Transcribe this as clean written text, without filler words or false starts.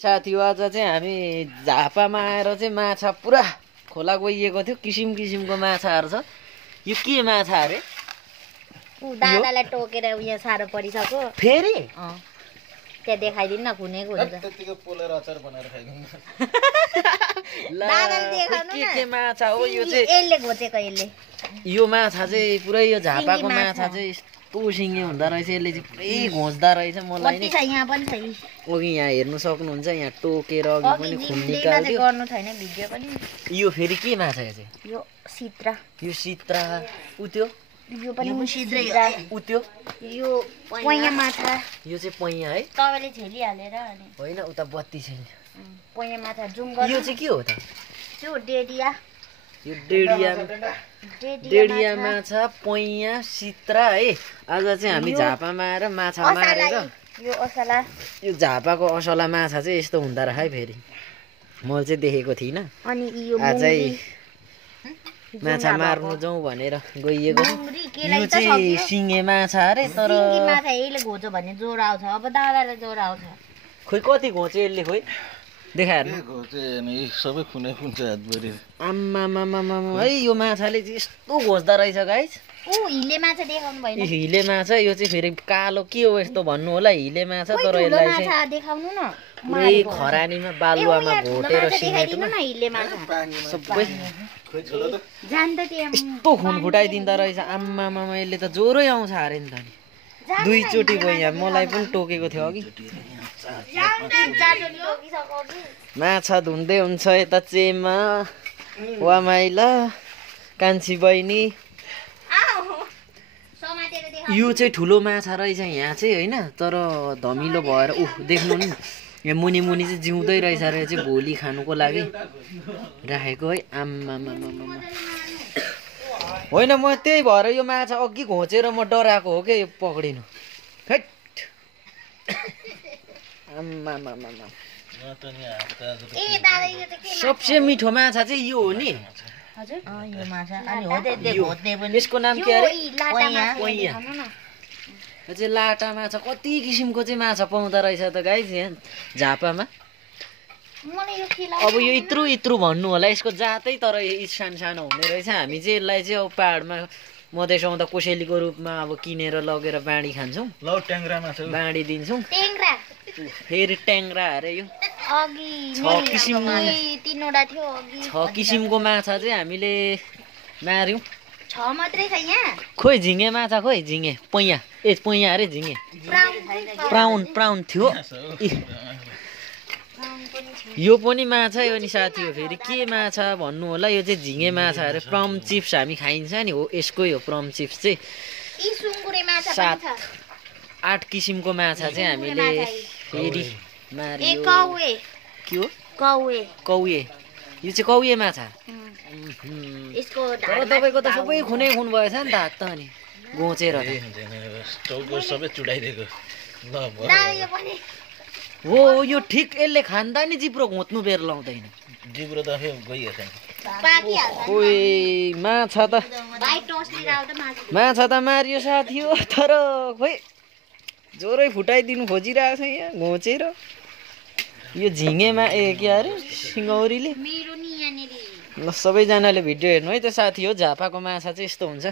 साथी हो आज चाहिँ हामी झापामा आएर चाहिँ माछा पुरा खोला गइएको थियो किसिम किसिमको माछाहरू छ यो के माछा अरे दादालाई टोकेर उयो साह्रो परिसक्यो फेरि त्यहाँ देखाइदिनु न कुनेको हुन्छ त्यतिकै पोलेर अचार बनाएर खाइदिनु दादाले देखाउनु के न के माछा हो यो चाहिँ यसले घोचेको यसले यो माछा चाहिँ पुरै यो झापाको माछा चाहिँ यस्तो सिङ्गे हुँदो रहेछ यसले चाहिँ पुरै घोच्दा रहेछ मलाई कति छ यहाँ पनि छ अघि यहाँ हेर्नु सक्नुहुन्छ यहाँ टोकेर अघि पनि खुन निकाल्यो गर्नु छैन भिडियो पनि यो फेरि के माछा यो चाहिँ यो सित्रा यो सित्रा उत्यो यो पनि सित्रै उत्यो यो पैया माछा यो चाहिँ पैया है तपाईँले झेलिहालेर अनि होइन उता बत्ती छैन पैया माछा जुम यो गर्नु चाहिँ के हो त त्यो डेडिया यो डेडिया माछा पैया सित्रा है आज चाहिँ हामी झापामा आएर माछा मारेर यो असला यो झापाको असला माछा चाहिँ यस्तो हुँदो रहेछ है फेरि मैले चाहिँ देखेको थिइनँ अनि यो आजै माछा मार्नु जाउँ भनेर गइएको यो चाहिँ सिङ्गे माछा अरे तर सिङ्गी माछा यसले घोच्यो भने ज्वरो आउँछ अब दादालाई ज्वरो आउँछ खोइ कति घोच्यो यसले खोइ देखाएर सबै खुनै खुन्छ हातभरि आम्मामामामा है यो माछाले चाहिँ यस्तो घोच्दो रहेछ गाइस ऊ हिले माछा देखाउनु भएन हिले माछा यो चाहिँ फेरि कालो के हो यस्तो भन्नु होला हिले माछा तर यसलाई चाहिँ माछा देखाउनु न पुरै खरानीमा बालुवामा घोटेर सिमेन्टमा न हिले माछा सबै जान्दा त्यहाँ यस्तो खुन फुटाइदिँदो रहेछ आम्मामामा यसले त ज्वरै आउँछ अरे नि त नि दुईचोटि गयो यहाँ मलाई पनि टोकेको थियो अघि माछा धुँदै हुन्छ यता चेमा वा माइला कान्छी बहिनी यो चाहिँ ठुलो माछा रहेछ यहाँ चाहिँ होइन तर धमिलो भएर देख्नु नि यहाँ मुनि मुनि चाहिँ जिउँदै रहेछ र चाहिँ भोलि खानुको लागि राखेको है आम्मामामामा होइन म त्यही भएर यो माछा अघि घोचेर म डराएको हो क्या यो पक्रिनु हैट आम्मामामामा सबसे मिठो माछा चाहिँ यो हो नि यसको नाम के अरे पैया यो चाहिँ लाटा माछा कति किसिमको चाहिँ माछा पाउँदो रहेछ त गाइस यहाँ झापामा अब यो इत्रु इत्रु भन्नु होला यसको जातै तर सानो सानो हुने रहेछ हामी चाहिँ यसलाई चाहिँ अब पाहाडमा मधेस आउँदा कोसेलीको रूपमा अब किनेर लगेर बाँडी खान्छौँ बाँडी दिन्छौँ फेरि ट्याङ्रा अरे यो 6 किसिमको माछा चाहिँ हामीले मार्यौँ खोइ झिङ्गे माछा खोइ झिङ्गे पैया पैया अरे झिङ्गे प्राउन थियो यो पनि माछा हो नि साथी हो फेरि के माछा भन्नु होला यो चाहिँ झिङ्गे माछा अरे प्रम चिप्स हामी खाइन्छ नि हो यसकै हो प्रम चिप्स चाहिँ 7-8 किसिमको माछा चाहिँ हामीले फेरि मार्यो के हो कौए यो चाहिँ कौए माछा तर तपाईँको त सबै खुनै खुन भएछ नि त हात त अनि घोचेर सबै चुडाइदिएको हो यो ठिक यसले खाँदा नि जिब्रो घोच्नु बेर लाउँदैन जिब्रो त आफै गइहाल्छ खोइ माछा त मारियो साथी हो तर खोइ जोरै फुटाइदिनु खोजिरहेको छ यहाँ घोचेर यो झिङ्गेमा के अरे सिङ्गौरीले ल सबैजनाले भिडियो हेर्नु है त साथी हो झापाको माछा चाहिँ यस्तो हुन्छ